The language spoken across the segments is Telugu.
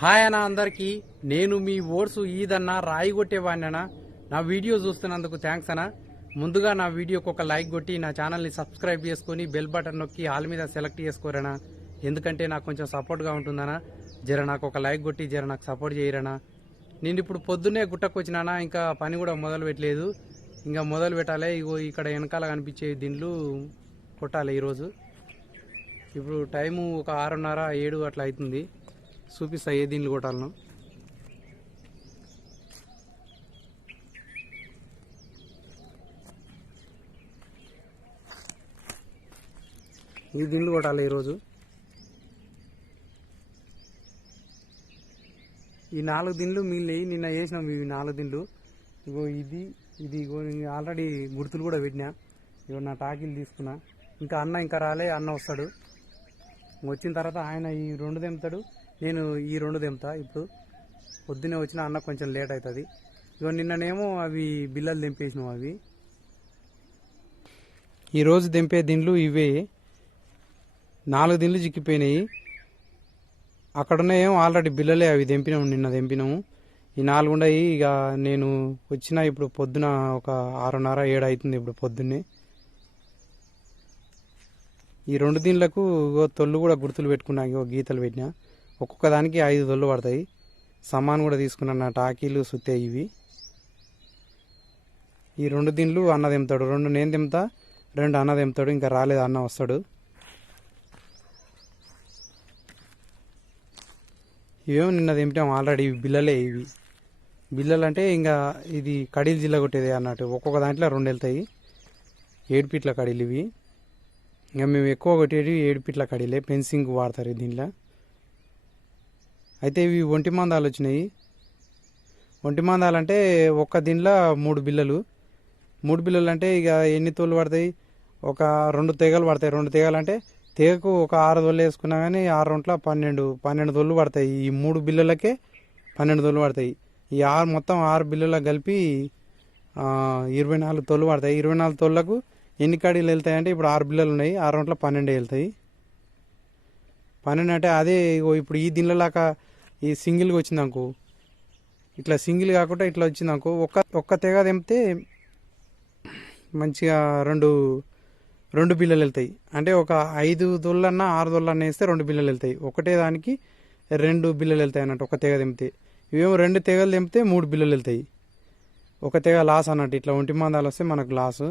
హాయ్ అన్న అందరికీ. నేను మీ ఓట్సు ఈదన్న రాయి కొట్టేవాడినా. నా వీడియో చూస్తున్నందుకు థ్యాంక్స్ అన్న. ముందుగా నా వీడియోకి ఒక లైక్ కొట్టి నా ఛానల్ని సబ్స్క్రైబ్ చేసుకుని బెల్ బటన్ నొక్కి ఆల్ మీద సెలెక్ట్ చేసుకోరనా, ఎందుకంటే నాకు కొంచెం సపోర్ట్గా ఉంటుందనా. జర నాకు ఒక లైక్ కొట్టి జర నాకు సపోర్ట్ చేయరనా. నేను ఇప్పుడు పొద్దున్నే గుట్టకు వచ్చినానా, ఇంకా పని కూడా మొదలు పెట్టలేదు. ఇంకా మొదలు పెట్టాలి. ఇగో ఇక్కడ వెనకాల కనిపించే దిండ్లు కొట్టాలి ఈరోజు. ఇప్పుడు టైము ఒక 6:30 7 అట్లా అవుతుంది. చూపిస్తా ఏ దీనిలో కొట్టాలను. ఈ దిండ్లు కొట్టాలి ఈరోజు. ఈ 4 దిండ్లు మిగిలినవి నిన్న వేసినాం. ఇవి 4 దిండ్లు. ఇగో ఇది ఇగో ఆల్రెడీ గుర్తులు కూడా పెట్టినా. ఇగో నా టాకీలు తీసుకున్నా. ఇంకా అన్న ఇంకా రాలే. అన్న వస్తాడు. వచ్చిన తర్వాత ఆయన ఈ 2 తెంపుతాడు, నేను ఈ 2 తెంపుతా. ఇప్పుడు పొద్దున్నే వచ్చిన అన్న కొంచెం లేట్ అవుతుంది. ఇగో నిన్ననేమో అవి బిల్లలు తెంపేసినాం. అవి ఈరోజు తెంపే దిండ్లు ఇవే. 4 దిండ్లు చిక్కిపోయినాయి. అక్కడున్నాయేమో ఆల్రెడీ బిల్లలే, అవి తెంపినాము. నిన్న తెంపినాము. ఈ 4 ఉన్నాయి. ఇక నేను వచ్చిన ఇప్పుడు పొద్దున ఒక 6:30 7 అవుతుంది ఇప్పుడు పొద్దున్నే. ఈ 2 దిండ్లకు తొల్లు కూడా గుర్తులు పెట్టుకున్నా. ఇగో గీతలు పెట్టినా. ఒక్కొక్క దానికి 5 తొల్లు పడతాయి. సమాన్ కూడా తీసుకున్నా. నా టాకీలు సుత్తే ఇవి. ఈ 2 దిండ్లు అన్న తెంపుతాడు. 2 నేను తెంపుతా, 2 అన్న తెంపుతాడు. ఇంకా రాలేదు, అన్న వస్తాడు. ఇవేమో నిన్న తెంపాం ఆల్రెడీ. ఇవి బిల్లలే. ఇవి బిల్లలు అంటే ఇంకా ఇది కడీలు జిల్లా కొట్టేది అన్నట్టు. ఒక్కొక్క దాంట్లో 2 వెళ్తాయి. 7 ఫీట్ల కడీలు ఇవి. ఇంకా మేము ఎక్కువ కొట్టేవి 7 ఫీట్ల కడీలే. ఫెన్సింగ్ వాడతారు దీంట్లో. అయితే ఇవి ఒంటి మందాలు వచ్చినాయి. ఒంటి మందాలు అంటే ఒక్క దీంట్లో 3 బిల్లలు. 3 బిల్లలు అంటే ఇక ఎన్ని తోళ్ళు పడతాయి? ఒక 2 తెగలు పడతాయి. 2 తెగలు అంటే తెగకు ఒక 6 తొళ్ళు వేసుకున్నా కానీ 6 ఒంట్ల 12 తొళ్ళు పడతాయి. ఈ 3 బిల్లలకే 12 తొళ్ళు పడతాయి. ఈ మొత్తం 6 బిల్లలకు కలిపి 24 తొళ్ళు పడతాయి. 24 తొళ్ళకు ఎన్ని కడీలు వెళ్తాయి అంటే ఇప్పుడు 6 బిల్లలు ఉన్నాయి. 6 ఒంట్ల 12 వెళ్తాయి. 12 అంటే అదే ఇప్పుడు ఈ దీనిలాగా ఈ సింగిల్గా వచ్చింది అనుకో, ఇట్లా సింగిల్ కాకుండా ఇట్లా వచ్చింది అనుకో, ఒక్క తెగ తెంపితే మంచిగా రెండు బిల్లలు వెళ్తాయి. అంటే ఒక 5 దొల్లన్నా 6 దొల్లన్నా వేస్తే 2 బిల్లలు వెళ్తాయి. ఒకటే దానికి 2 బిల్లలు వెళ్తాయి అన్నట్టు ఒక తెగ తెంపితే. ఇవేమో 2 తెగలు తెంపితే 3 బిల్లలు వెళ్తాయి. ఒక తెగ లాస్ అన్నట్టు. ఇట్లా ఒంటి మందాలు వస్తే మనకు లాసు.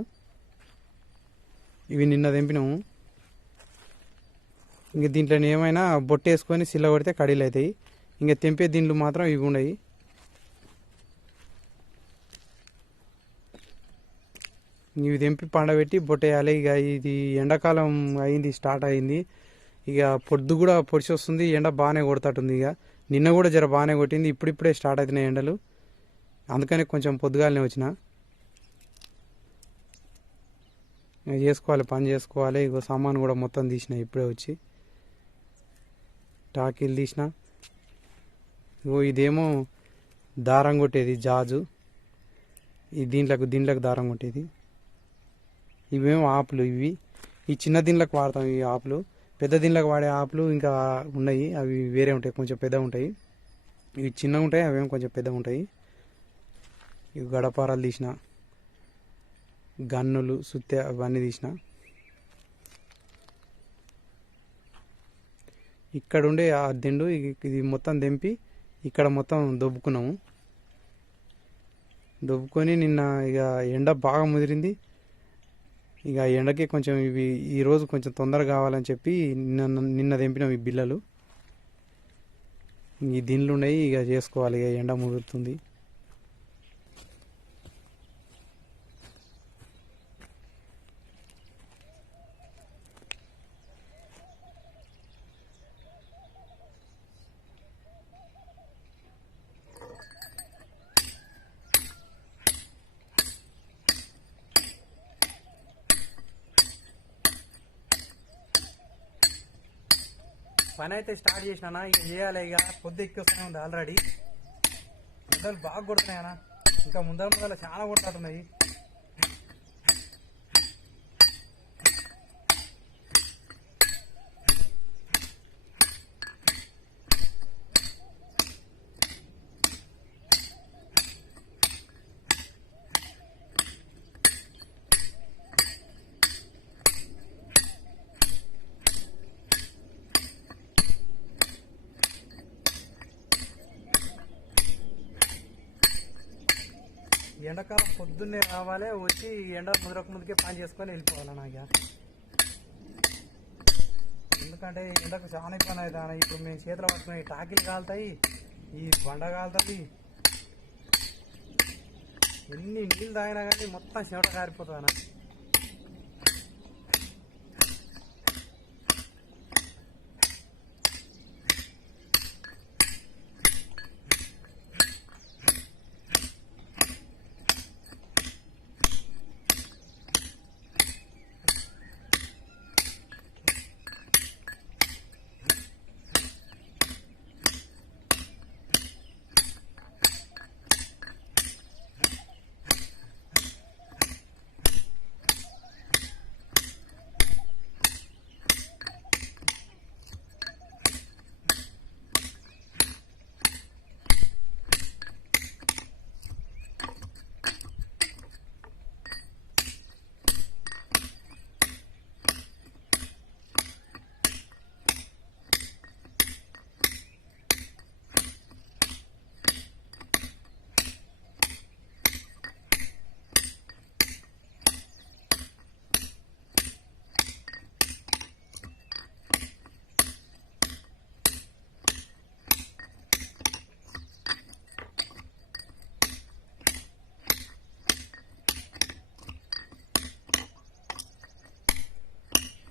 ఇవి నిన్న తెంపినాము. ఇంక దీంట్లో ఏమైనా బొట్టేసుకొని సిల్ల కొడితే కడీలు అవుతాయి. ఇంకా తెంపే దీంట్లు మాత్రం ఇవి ఉన్నాయి. ఇవి తెంపి పండబెట్టి బొట్టేయాలి. ఇక ఇది ఎండాకాలం అయింది, స్టార్ట్ అయింది. ఇక పొద్దు కూడా పొడిచి వస్తుంది. ఎండ బాగానే కొడతాటుంది. ఇక నిన్న కూడా జర బాగానే కొట్టింది. ఇప్పుడిప్పుడే స్టార్ట్ అవుతున్నాయి ఎండలు. అందుకని కొంచెం పొద్దుగాలనే వచ్చిన. చేసుకోవాలి, పని చేసుకోవాలి. ఇగో సామాన్ కూడా మొత్తం తీసిన ఇప్పుడే వచ్చి. టాకీలు తీసిన. ఇగో ఇదేమో దారం కొట్టేది జాజు. ఈ దీంట్లకు దారం కొట్టేది. ఇవేమో ఆపులు. ఈ చిన్న దీంట్లకు వాడతాం ఈ ఆపులు. పెద్ద దీంట్లకు వాడే ఆపులు ఇంకా ఉన్నాయి. అవి వేరే ఉంటాయి, కొంచెం పెద్దగా ఉంటాయి. ఇవి చిన్నగా ఉంటాయి, అవేమో కొంచెం పెద్దగా ఉంటాయి. ఇవి గడపారాలు తీసిన, గన్నులు సుత్తె అవన్నీ తీసిన. ఇక్కడ ఉండే ఆ దిండు ఇది మొత్తం తెంపి ఇక్కడ మొత్తం దొబ్బుకున్నాము. దొబ్బుకొని నిన్న ఇక ఎండ బాగా ముదిరింది. ఇక ఎండకి కొంచెం ఇవి ఈరోజు కొంచెం తొందరగా కావాలని చెప్పి నిన్న తెంపినాం ఈ బిల్లలు. ఈ దిండ్లు ఉన్నాయి. ఇక చేసుకోవాలి. ఇక ఎండ ముదురుతుంది. పని అయితే స్టార్ట్ చేసినా. ఇక చేయాలి. ఇక పొద్దు ఎక్కిస్తూనే ఉంది ఆల్రెడీ. ఎండలు బాగా కొడుతున్నాయి అన్న. ఇంకా ముందర చాలా కొడుతున్నాయి. ఎండాకాలం పొద్దున్నే రావాలి, వచ్చి ఎండ ముదరక ముందుకే పని చేసుకొని వెళ్ళిపోవాలన్నా ఇక. ఎందుకంటే ఎండకు చాలా ఇబ్బంది అవుతాయి. ఇప్పుడు మేము చేతులు పట్టుకుని టాకీలు కాలుతాయి, ఈ బండ కాలుతుంది. ఎన్ని నీళ్ళు తాగినా కానీ మొత్తం చెమట కారిపోతుందన్నా.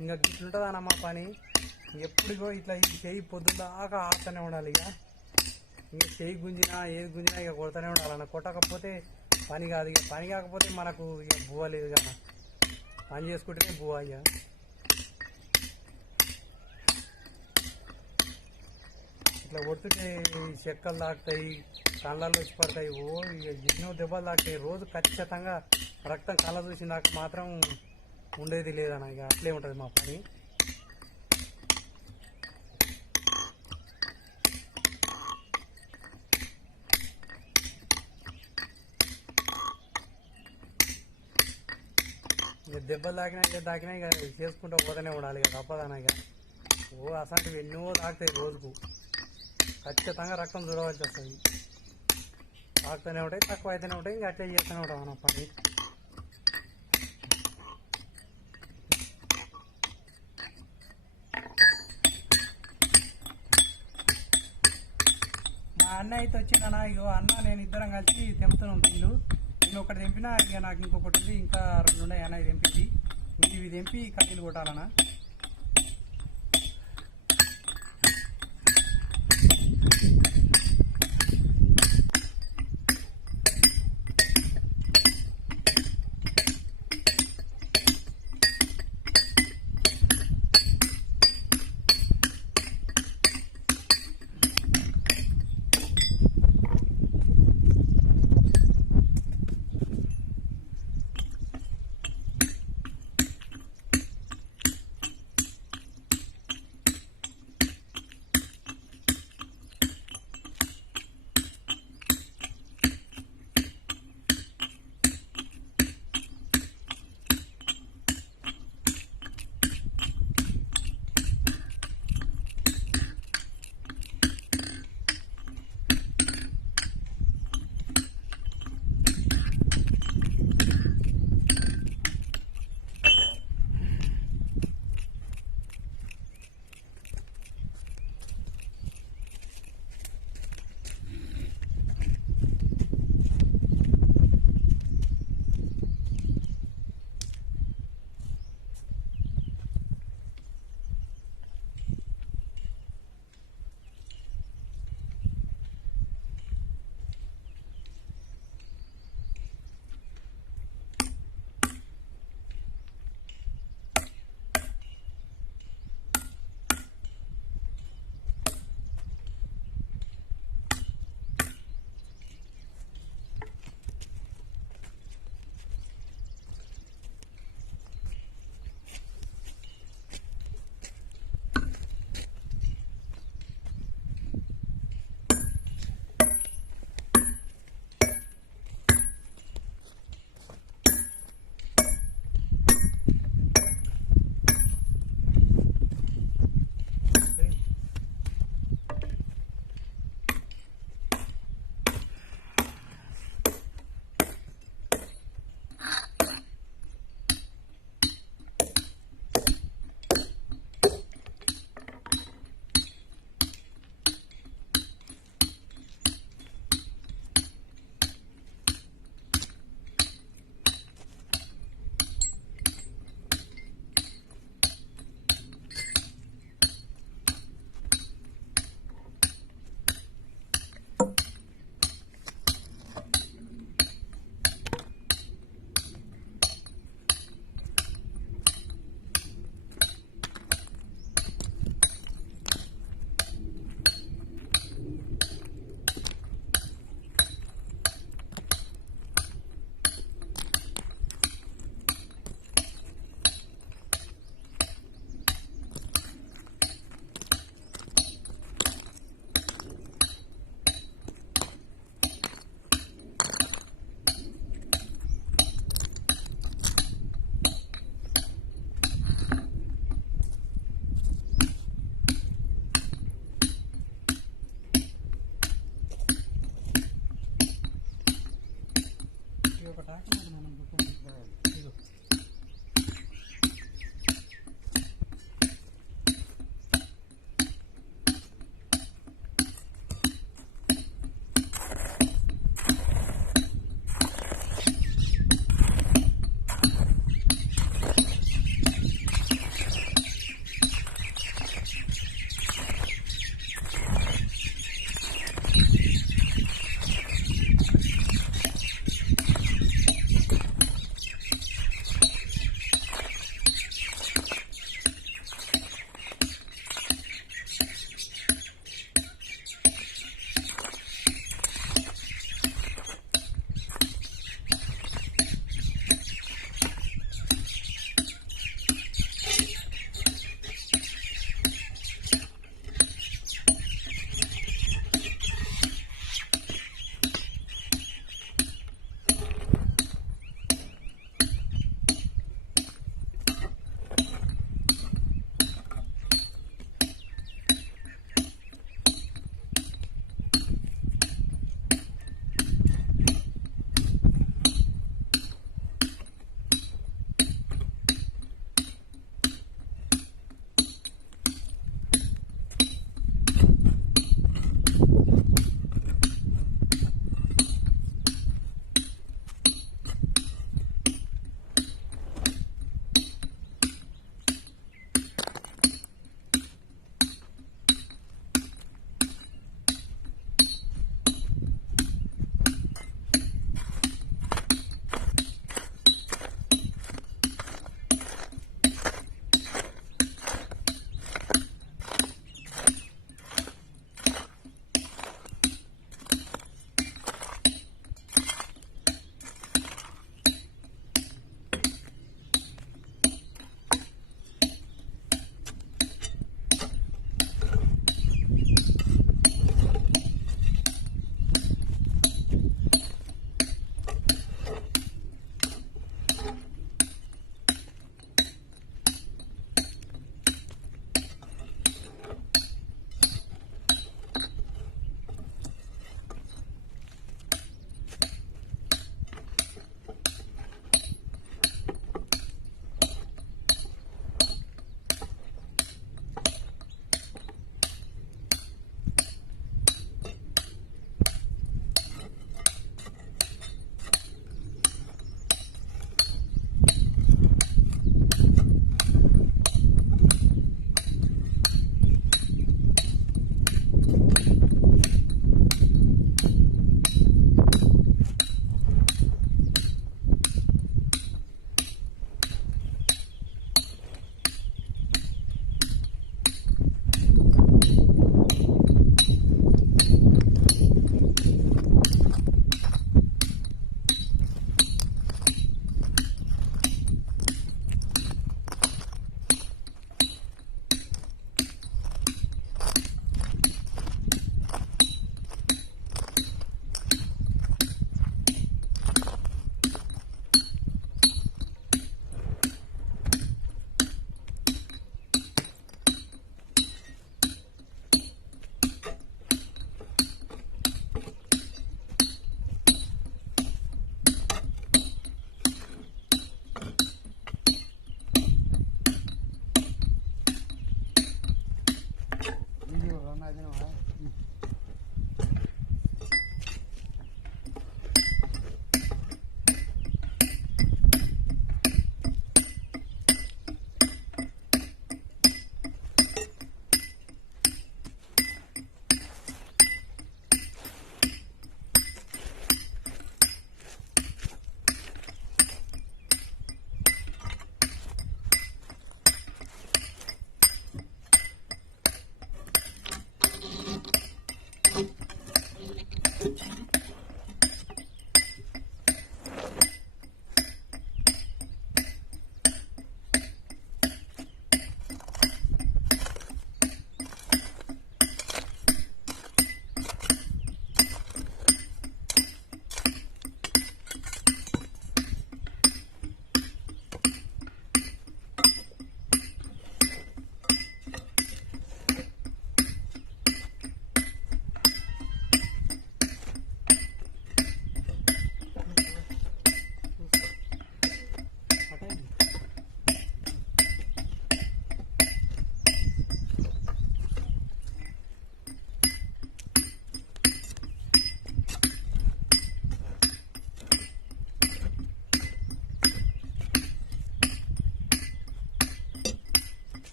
ఇంకా గిట్లుంటుందన్న మా పని. ఎప్పుడుగో ఇట్లా ఈ చెయ్యి పొద్దుదాకా ఆడుతూనే ఉండాలి. ఇంకా చెయ్యి గుంజినా ఏది గుంజినా ఇక కొడుతూనే ఉండాలన్న. కొట్టకపోతే పని కాదు. ఇక పని కాకపోతే మనకు ఇక బువ్వ లేదు కదా. పని చేసుకుంటేనే బువ్వ. ఇక ఇట్లా కొడుతుంటే చెక్కలు తాకుతాయి, కళ్ళల్లో వచ్చి పడతాయి. ఇక ఎన్నో దెబ్బలు తాకుతాయి. రోజు ఖచ్చితంగా రక్తం కళ్ళ చూసినాక మాత్రం ఉండేది లేదన్న. ఇక అట్లే ఉంటుంది మా పని. ఇక దెబ్బలు తాకినా ఇక చేసుకుంటూ పోతూనే ఉండాలి. ఇక తప్పదన్న. ఇక అసంటివి ఎన్నో తాకుతాయి రోజుకు. ఖచ్చితంగా రక్తం చూడవలసి వస్తుంది. తాకుతూనే ఉంటాయి, తక్కువ అయితేనే ఉంటాయి. ఇంకా అట్లే చేస్తూనే ఉంటాం అన్న పని. మా అన్న అయితే వచ్చిందన్నా. ఇగో అన్న నేను ఇద్దరం కలిసి తెంపుతున్నాం కీలు. నేను ఒకటి తెంపినా, ఇక నాకు ఇంకొకటి ఉంది. ఇంకా 2 ఉన్నాయి. అన్న తెంపింది. ఇవి తెంపి కడ్డీలు కొట్టాలన్నా.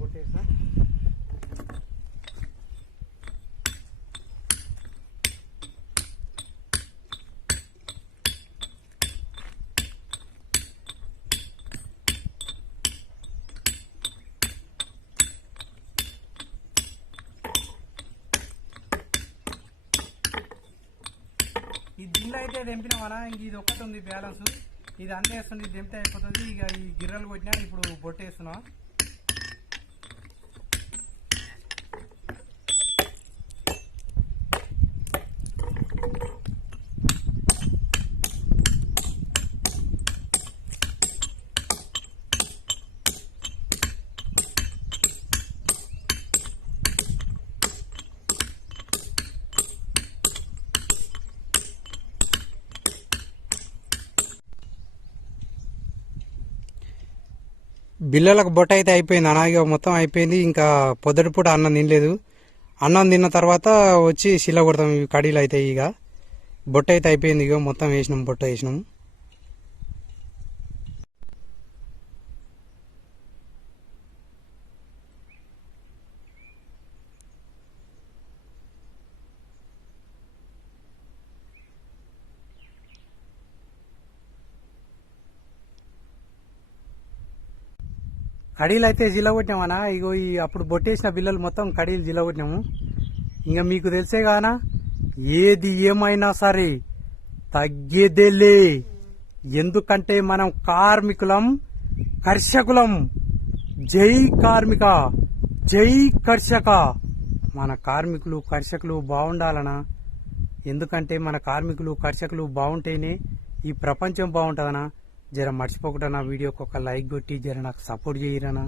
కొట్టేస్తా. ఈ దిండ్లు అయితే తెంపినామనా, ఇంక ఇది ఒక్కటి ఉంది బ్యాలెన్స్. ఇది అందేస్తుంది, ఇది తెంపితే అయిపోతుంది. ఇక ఈ గిర్రలు కొట్టినా ఇప్పుడు బొట్టేస్తున్నాం. బిల్లలకు బొట్ట అయితే అయిపోయింది అన్న. ఇక మొత్తం అయిపోయింది. ఇంకా పొద్దుటి పూట అన్నం తినలేదు. అన్నం తిన్న తర్వాత వచ్చి శిల కొడతాం. ఇవి కడీలు అయితే ఇక బొట్ట అయితే అయిపోయింది. ఇక మొత్తం వేసినాం, బొట్ట వేసినాం. కడీలు అయితే జిల్లగొట్టినామన్నా. ఇగో ఈ అప్పుడు బొట్టేసిన బిల్లలు మొత్తం కడీలు జిల్లగొట్టినాము. ఇంకా మీకు తెలిసే కానా, ఏది ఏమైనా సరే తగ్గేదేలే. ఎందుకంటే మనం కార్మికులం, కర్షకులం. జై కార్మిక, జై కర్షక. మన కార్మికులు కర్షకులు బాగుండాలనా. ఎందుకంటే మన కార్మికులు కర్షకులు బాగుంటేనే ఈ ప్రపంచం బాగుంటుందనా. జర మర్చిపోకుండా నా వీడియోకి ఒక లైక్ కొట్టి జర నాకు సపోర్ట్ చేయరనా.